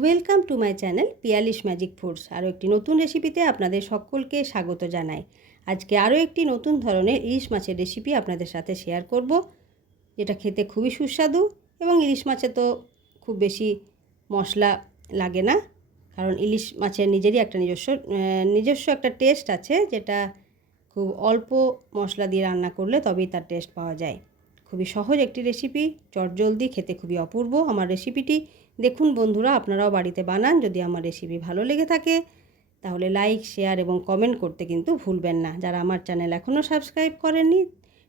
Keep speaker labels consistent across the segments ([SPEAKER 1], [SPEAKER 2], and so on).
[SPEAKER 1] Welcome to my channel Piyali's magic foods আরও একটি নতুন রেসিপিতে আপনাদের সকলকে স্বাগত জানাই। আজকে আরও একটি নতুন ধরনের ইলিশ মাছের রেসিপি আপনাদের সাথে শেয়ার করব, যেটা খেতে খুবই সুস্বাদু এবং ইলিশ মাছে তো খুব বেশি মশলা লাগে না, কারণ ইলিশ মাছের নিজেরই একটা নিজস্ব নিজস্ব একটা টেস্ট আছে, যেটা খুব অল্প মশলা দিয়ে রান্না করলে তবেই তার টেস্ট পাওয়া যায়। খুবই সহজ একটি রেসিপি চটজলদি খেতে খুবই অপূর্ব আমার রেসিপিটি দেখুন বন্ধুরা, আপনারাও বাড়িতে বানান, যদি আমার রেসিপি ভালো লেগে থাকে, তাহলে লাইক শেয়ার এবং কমেন্ট করতে কিন্তু ভুলবেন না। যারা আমার চ্যানেল এখনও সাবস্ক্রাইব করেননি,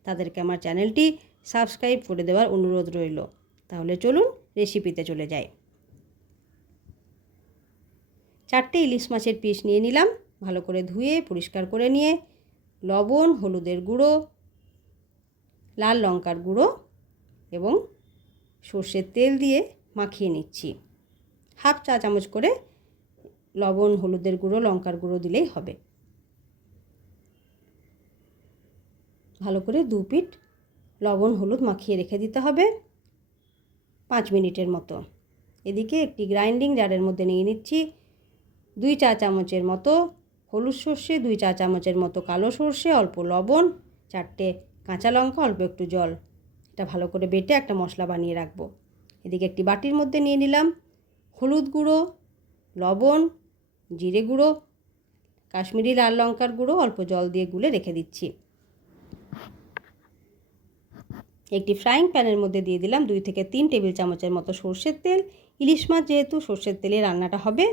[SPEAKER 1] তাদেরকে আমার চ্যানেলটি সাবস্ক্রাইব করে দেওয়ার অনুরোধ রইল। তাহলে চলুন রেসিপিতে চলে যাই। চারটে ইলিশ মাছের পিস নিয়ে নিলাম, ভালো করে ধুয়ে, পরিষ্কার করে নিয়ে, লবণ, হলুদের গুঁড়ো লাল লঙ্কার গুঁড়ো এবং সর্ষের তেল দিয়ে মাখিয়ে নিচ্ছি। হাফ চা চামচ করে লবণ, হলুদের গুঁড়ো, লঙ্কার গুঁড়ো দিলেই হবে। ভালো করে দু পিঠ লবণ, হলুদ মাখিয়ে রেখে দিতে হবে পাঁচ মিনিটের মতো। এদিকে একটি গ্রাইন্ডিং জারের মধ্যে নিয়ে নিচ্ছি দুই চা চামচের মতো হলুদ সর্ষে, দুই চা চামচের মতো কালো সর্ষে, অল্প লবণ, চারটে কাঁচা লঙ্কা, অল্প একটু জল। এটা ভালো করে বেটে একটা মশলা বানিয়ে রাখব। এদিকে একটি বাটির মধ্যে নিয়ে নিলাম হলুদ গুঁড়ো, লবণ, জিরে গুঁড়ো, কাশ্মীরি লাল লঙ্কার গুঁড়ো, অল্প জল দিয়ে গুলে রেখে দিচ্ছি। একটি ফ্রাইং প্যানের মধ্যে দিয়ে দিলাম দুই থেকে তিন টেবিল চামচের মতো সর্ষের তেল। ইলিশ মাছ যেহেতু সর্ষের তেলে রান্নাটা হবে,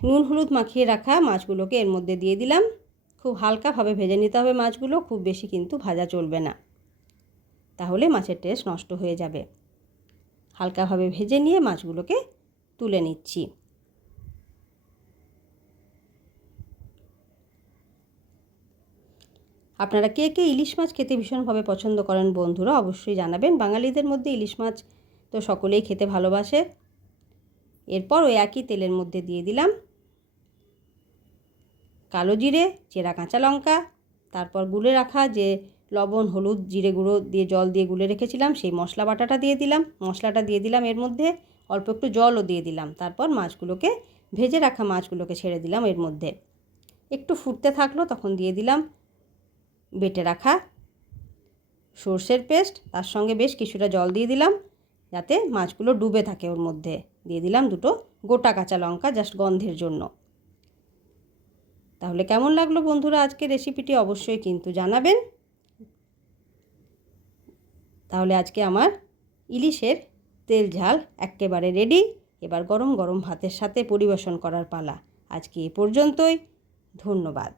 [SPEAKER 1] নুন হলুদ মাখিয়ে রাখা মাছগুলোকে এর মধ্যে দিয়ে দিলাম। খুব হালকাভাবে ভেজে নিতে হবে মাছগুলো, খুব বেশি কিন্তু ভাজা চলবে না। তাহলে মাছের টেস্ট নষ্ট হয়ে যাবে। হালকাভাবে ভেজে নিয়ে মাছগুলোকে তুলে নিচ্ছি। আপনারা কে কে ইলিশ মাছ খেতে ভীষণভাবে পছন্দ করেন বন্ধুরা, অবশ্যই জানাবেন। বাঙালিদের মধ্যে ইলিশ মাছ তো সকলেই খেতে ভালোবাসে। এরপর ওই একই তেলের মধ্যে দিয়ে দিলাম। কালো জিরে, চেরা কাঁচা লঙ্কা, তারপর গুলে রাখা যে লবণ, হলুদ, জিরে গুঁড়ো দিয়ে জল দিয়ে গুলে রেখেছিলাম, সেই মশলা বাটাটা দিয়ে দিলাম। মশলাটা দিয়ে দিলাম, এর মধ্যে অল্প একটু জলও দিয়ে দিলাম। তারপর মাছগুলোকে, ভেজে রাখা মাছগুলোকে ছেড়ে দিলাম এর মধ্যে। একটু ফুটতে থাকল, তখন দিয়ে দিলাম বেটে রাখা সর্ষের পেস্ট। তার সঙ্গে বেশ কিছুটা জল দিয়ে দিলাম, যাতে মাছগুলো ডুবে থাকে ওর মধ্যে। দিয়ে দিলাম দুটো গোটা কাঁচা লঙ্কা জাস্ট গন্ধের জন্য। তাহলে কেমন লাগল বন্ধুরা আজকে রেসিপিটি অবশ্যই কিন্তু জানাবেন। তাহলে আজকে আমার ইলিশের তেল ঝাল একেবারে রেডি এবার গরম গরম ভাতের সাথে পরিবেশন করার পালা। আজকে এ পর্যন্তই। ধন্যবাদ।